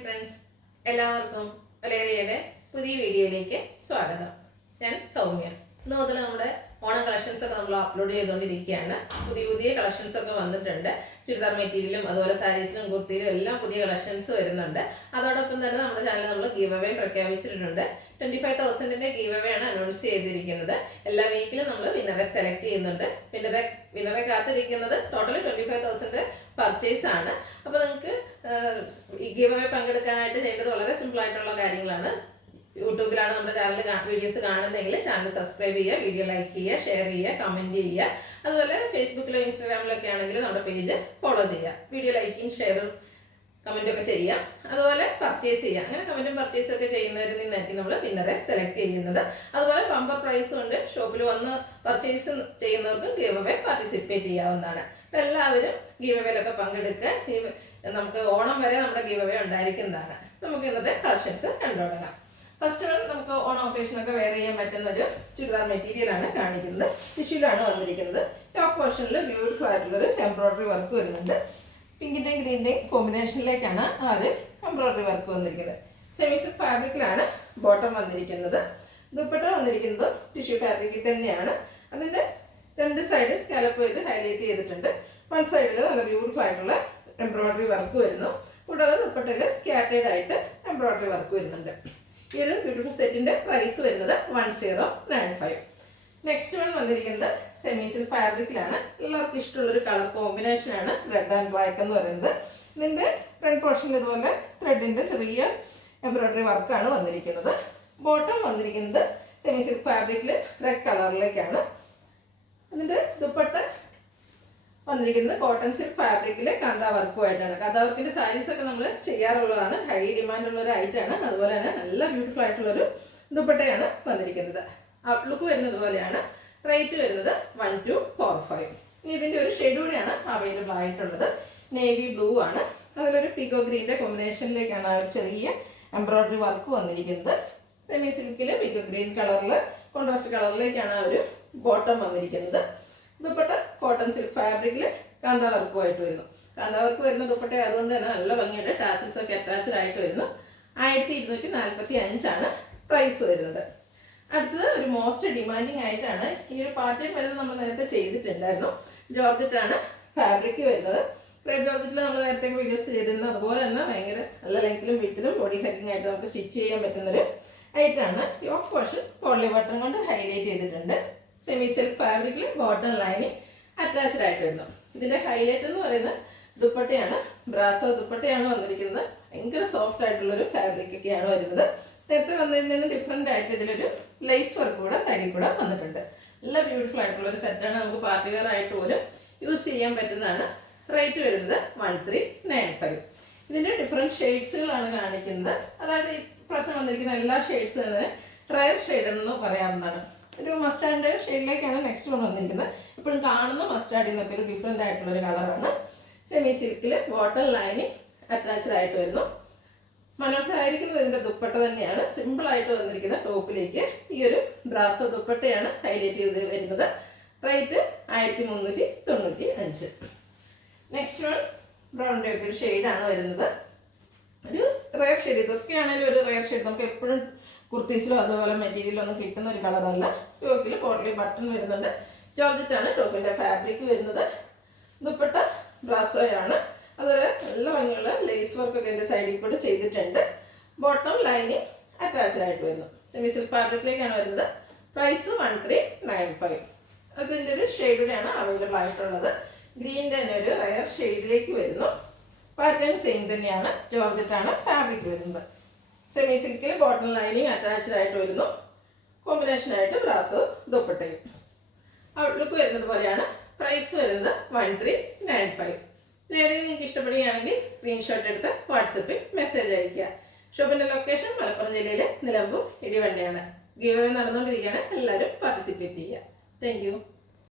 Friends, എല്ലാവർക്കും മലയാളിയുടെ പുതിയ വീഡിയോയിലേക്ക് സ്വാഗതം. ഞാൻ സൗമ്യ. ഇന്ന് മുതൽ നമ്മുടെ ഓണം കളക്ഷൻസ് ഒക്കെ നമ്മൾ അപ്ലോഡ് ചെയ്തുകൊണ്ടിരിക്കുകയാണ്. പുതിയ കളക്ഷൻസ് ഒക്കെ വന്നിട്ടുണ്ട്. ചുരിദാർ മെറ്റീരിയലും അതുപോലെ സാരീസിലും കുർത്തിയിലും എല്ലാം പുതിയ കളക്ഷൻസ് വരുന്നുണ്ട്. അതോടൊപ്പം തന്നെ നമ്മുടെ ചാനൽ നമ്മൾ ഗീവ് അവേ പ്രഖ്യാപിച്ചിട്ടുണ്ട്. 25,000ന്റെ ഗീവ് അവേ ആണ് അനൗൺസ് ചെയ്തിരിക്കുന്നത്. എല്ലാ വീക്കിലും നമ്മൾ വിന്നറെ സെലക്ട് ചെയ്യുന്നുണ്ട്. വിന്നറെ കാത്തിരിക്കുന്നത് ടോട്ടൽ 25,000 പർച്ചേസ് ആണ്. അപ്പോൾ നിങ്ങൾക്ക് ഈ ഗീവ് അവേ പങ്കെടുക്കാനായിട്ട് ചെയ്യേണ്ടത് വളരെ സിമ്പിൾ ആയിട്ടുള്ള കാര്യങ്ങളാണ്. യൂട്യൂബിലാണ് നമ്മുടെ ചാനൽ വീഡിയോസ് കാണുന്നതെങ്കിൽ ചാനൽ സബ്സ്ക്രൈബ് ചെയ്യുക, വീഡിയോ ലൈക്ക് ചെയ്യുക, ഷെയർ ചെയ്യുക, കമൻറ്റ് ചെയ്യുക. അതുപോലെ ഫേസ്ബുക്കിലോ ഇൻസ്റ്റാഗ്രാമിലോ ഒക്കെ ആണെങ്കിൽ നമ്മുടെ പേജ് ഫോളോ ചെയ്യുക. വീഡിയോ ലൈക്കും ഷെയറും കമൻറ്റൊക്കെ ചെയ്യാം. അതുപോലെ പർച്ചേസ് ചെയ്യുക. അങ്ങനെ കമൻറ്റും പർച്ചേസും ഒക്കെ ചെയ്യുന്നവരിൽ നിന്നായിരിക്കും നമ്മൾ വിന്നറെ സെലക്ട് ചെയ്യുന്നത്. അതുപോലെ ബമ്പർ പ്രൈസും ഉണ്ട്. ഷോപ്പിൽ വന്ന് പർച്ചേസ് ചെയ്യുന്നവർക്ക് ഗീവ് അവേ പാർട്ടിസിപ്പേറ്റ് ചെയ്യാവുന്നതാണ്. അപ്പോൾ എല്ലാവരും ഗീവ് അവേയിലൊക്കെ പങ്കെടുക്കുക. നമുക്ക് ഓണം വരെ നമ്മുടെ ഗീവ് അവേ ഉണ്ടായിരിക്കുന്നതാണ്. നമുക്ക് ഇന്നത്തെ കളക്ഷൻസ് കണ്ടുതുടങ്ങാം. ഫസ്റ്റ് വൺ നമുക്ക് ഓണം ഒക്കേഷനൊക്കെ വെയർ ചെയ്യാൻ പറ്റുന്ന ഒരു ചുരിദാർ മെറ്റീരിയലാണ് കാണിക്കുന്നത്. ടിഷ്യൂലാണ് വന്നിരിക്കുന്നത്. ടോപ്പ് പോർഷനിൽ ബ്യൂട്ടിഫുൾ ആയിട്ടുള്ളൊരു എംബ്രോയിഡറി വർക്ക് വരുന്നുണ്ട്. പിങ്കിൻ്റെയും ഗ്രീൻ്റെയും കോമ്പിനേഷനിലേക്കാണ് ആ ഒരു എംബ്രോയിഡറി വർക്ക് വന്നിരിക്കുന്നത്. സെമി സിൽക്ക് ഫാബ്രിക്കിലാണ് ബോട്ടം വന്നിരിക്കുന്നത്. ദുപ്പട്ട വന്നിരിക്കുന്നത് ടിഷ്യൂ ഫാബ്രിക്കിൽ തന്നെയാണ്. അതിൻ്റെ രണ്ട് സൈഡ് സ്കാലപ്പ് ചെയ്ത് ഹൈലൈറ്റ് ചെയ്തിട്ടുണ്ട്. വൺ സൈഡിൽ നല്ല ബ്യൂട്ടിഫുൾ ആയിട്ടുള്ള എംബ്രോയിഡറി വർക്ക് വരുന്നു. കൂടാതെ ദുപ്പട്ടയിൽ സ്കാറ്റേഡ് ആയിട്ട് എംബ്രോയിഡറി വർക്ക് വരുന്നുണ്ട്. ഈ ഒരു ബ്യൂട്ടിഫുൾ സെറ്റിന്റെ പ്രൈസ് വരുന്നത് 1095. നെക്സ്റ്റ് വൺ വന്നിരിക്കുന്നത് സെമി സിൽക്ക് ഫാബ്രിക്കിലാണ്. എല്ലാവർക്കും ഇഷ്ടമുള്ളൊരു കളർ കോമ്പിനേഷനാണ് റെഡ് ആൻഡ് ബ്ലാക്ക് എന്ന് പറയുന്നത്. ഇതിന്റെ ഫ്രണ്ട് പോർഷനിൽ ഇതുപോലെ ത്രെഡിന്റെ ചെറിയ എംബ്രോയിഡറി വർക്കാണ് വന്നിരിക്കുന്നത്. ബോട്ടം വന്നിരിക്കുന്നത് സെമി സിൽക്ക് ഫാബ്രിക്കിൽ റെഡ് കളറിലേക്കാണ്. അതിന്റെ ദുപ്പട്ട വന്നിരിക്കുന്നത് കോട്ടൺ സിൽക്ക് ഫാബ്രിക്കിൽ കാന്ത വർക്കുമായിട്ടാണ്. കാന്ത വർക്കിന്റെ സാരീസ് ഒക്കെ നമ്മൾ ചെയ്യാറുള്ളതാണ്. ഹൈ ഡിമാൻഡ് ഉള്ള ഒരു ഐറ്റാണ്. അതുപോലെ തന്നെ നല്ല ബ്യൂട്ടിഫുൾ ആയിട്ടുള്ളൊരു ദുപ്പട്ടയാണ് വന്നിരിക്കുന്നത്. ഔട്ട്ലുക്ക് വരുന്നത് പോലെയാണ്. റേറ്റ് വരുന്നത് 1245. ഇനി ഇതിന്റെ ഒരു ഷെയ്ഡ് കൂടിയാണ് അവൈലബിൾ ആയിട്ടുള്ളത്. നേവി ബ്ലൂ ആണ്. അതിലൊരു പിക്കോ ഗ്രീൻ്റെ കോമ്പിനേഷനിലേക്കാണ് ആ ഒരു ചെറിയ എംബ്രോയിഡറി വർക്ക് വന്നിരിക്കുന്നത്. സെമി സിൽക്കിൽ പിക്കോ ഗ്രീൻ കളറിൽ കോൺട്രാസ്റ്റ് കളറിലേക്കാണ് ആ ഒരു ബോട്ടം വന്നിരിക്കുന്നത്. ദുപ്പട്ട കോട്ടൺ സിൽക്ക് ഫാബ്രിക്കിൽ കാന്ത വർക്കുമായിട്ട് വരുന്നു. കാന്ത വർക്ക് വരുന്ന ദുപ്പട്ട അതുകൊണ്ട് തന്നെ നല്ല ഭംഗിയുണ്ട്. ടാസിൽസ് ഒക്കെ അറ്റാച്ച്ഡ് ആയിട്ട് വരുന്നു. 1245 പ്രൈസ് വരുന്നത്. അടുത്തത് ഒരു മോസ്റ്റ് ഡിമാൻഡിങ് ആയിട്ടാണ്. ഈ ഒരു പാറ്റേൺ വരുന്നത് നമ്മൾ നേരത്തെ ചെയ്തിട്ടുണ്ടായിരുന്നു. ജോർജറ്റാണ് ഫാബ്രിക് വരുന്നത്. ക്രേപ്പ് ജോർജറ്റിൽ നമ്മൾ നേരത്തെ വീഡിയോസ് ചെയ്തിരുന്നത്. അതുപോലെ തന്നെ ഭയങ്കര നല്ല ലെങ്ത്തിലും വിഡ്ത്തിലും ബോഡി ഹഗ്ഗിങ് ആയിട്ട് നമുക്ക് സ്റ്റിച്ച് ചെയ്യാൻ പറ്റുന്നൊരു ഐറ്റാണ്. യോക്ക് പോർഷൻ പോളി ബട്ടൺ കൊണ്ട് ഹൈലൈറ്റ് ചെയ്തിട്ടുണ്ട്. സെമി സിൽക്ക് ഫാബ്രിക്കിൽ ബോട്ടം ലൈനിങ് അറ്റാച്ച്ഡ് ആയിട്ട് വരുന്നു. ഇതിന്റെ ഹൈലൈറ്റ് എന്ന് പറയുന്നത് ദുപ്പട്ടയാണ്. ബ്രാസോ ദുപ്പട്ടയാണ് വന്നിരിക്കുന്നത്. ഭയങ്കര സോഫ്റ്റ് ആയിട്ടുള്ളൊരു ഫാബ്രിക് ഒക്കെയാണ് വരുന്നത്. നേരത്തെ വന്നതിൽ നിന്ന് ഡിഫറെൻ്റ് ആയിട്ട് ഇതിലൊരു ലേസ് വർക്ക് കൂടെ സൈഡിൽ കൂടെ വന്നിട്ടുണ്ട്. നല്ല ബ്യൂട്ടിഫുൾ ആയിട്ടുള്ളൊരു സെറ്റാണ്. നമുക്ക് പാർട്ടി വെയർ ആയിട്ട് പോലും യൂസ് ചെയ്യാൻ പറ്റുന്നതാണ്. റേറ്റ് വരുന്നത് 1395. ഇതിൻ്റെ ഡിഫറെൻറ്റ് ഷെയ്ഡ്സുകളാണ് കാണിക്കുന്നത്. അതായത് ഈ പ്രശ്നം വന്നിരിക്കുന്ന എല്ലാ ഷെയ്ഡ്സ് തന്നെ റയർ ഷെയ്ഡ് എന്ന് പറയാവുന്നതാണ്. ഒരു മസ്റ്റാർഡ് ഷെയ്ഡിലേക്കാണ് നെക്സ്റ്റ് വൺ വന്നിരിക്കുന്നത്. ഇപ്പോഴും കാണുന്ന മസ്റ്റാർഡിൽ നിന്നൊക്കെ ഒരു ഡിഫറെൻ്റ് ആയിട്ടുള്ളൊരു കളറാണ്. സെമി സിൽക്കിൽ ബോട്ടം ലൈനിങ് അറ്റാച്ച്ഡ് ആയിട്ട് വരുന്നു. മനോഹരമായിരിക്കുന്നത് ഇതിൻ്റെ ദുപ്പട്ട തന്നെയാണ്. സിമ്പിളായിട്ട് വന്നിരിക്കുന്ന ടോപ്പിലേക്ക് ഈ ഒരു ബ്രാസോ ദുപ്പട്ടയാണ് ഹൈലൈറ്റ് ചെയ്ത് വരുന്നത്. റേറ്റ് 1395. നെക്സ്റ്റ് വൺ ബ്രൗണിൻ്റെ ഒക്കെ ഒരു ഷെയ്ഡാണ് വരുന്നത്. ഒരു റെയർ ഷെയ്ഡ്. ഇതൊക്കെയാണെങ്കിലും ഒരു റെയർ ഷെയ്ഡ്. നമുക്ക് എപ്പോഴും കുർത്തീസിലോ അതുപോലെ മെറ്റീരിയലോ ഒന്നും കിട്ടുന്ന ഒരു കളറല്ല. ടോപ്പിൽ പോട്ട്ലി ബട്ടൺ വരുന്നുണ്ട്. ജോർജറ്റാണ് ടോപ്പിൻ്റെ ഫാബ്രിക് വരുന്നത്. ദുപ്പട്ട ബ്രാസോയാണ്. അതുപോലെ നല്ല ഭംഗിയുള്ള ലേസ് വർക്കൊക്കെ എൻ്റെ സൈഡിൽ കൂടെ ചെയ്തിട്ടുണ്ട്. ബോട്ടം ലൈനിങ് അറ്റാച്ച്ഡ് ആയിട്ട് വരുന്നു. സെമി സിൽക്ക് ഫാബ്രിക്കിലേക്കാണ് വരുന്നത്. പ്രൈസ് 1395. അതിൻ്റെ ഒരു ഷെയ്ഡിലാണ് അവൈലബിൾ ആയിട്ടുള്ളത്. ഗ്രീൻ്റെ തന്നെ ഒരു റയർ ഷെയ്ഡിലേക്ക് വരുന്നു. പാറ്റേൺ സെയിം തന്നെയാണ്. ജോർജറ്റാണ് ഫാബ്രിക് വരുന്നത്. സെമി സിൽക്കിൽ ബോട്ടം ലൈനിങ് അറ്റാച്ച്ഡ് ആയിട്ട് വരുന്നു. കോമ്പിനേഷനായിട്ട് ബ്രാസോ ദുപ്പട്ടയും. ഔട്ട്ലുക്ക് വരുന്നത് പോലെയാണ്. പ്രൈസ് വരുന്നത് 1395. ഏതെങ്കിലും നിങ്ങൾക്ക് ഇഷ്ടപ്പെടുകയാണെങ്കിൽ സ്ക്രീൻഷോട്ട് എടുത്ത് വാട്സപ്പിൽ മെസ്സേജ് അയയ്ക്കുക. ഷോപ്പിൻ്റെ ലൊക്കേഷൻ മലപ്പുറം ജില്ലയിലെ നിലമ്പൂർ ഇടിവണ്ണയാണ്. ഗീവ് അവേ നടന്നുകൊണ്ടിരിക്കുകയാണ്. എല്ലാവരും പാർട്ടിസിപ്പേറ്റ് ചെയ്യുക. Thank you.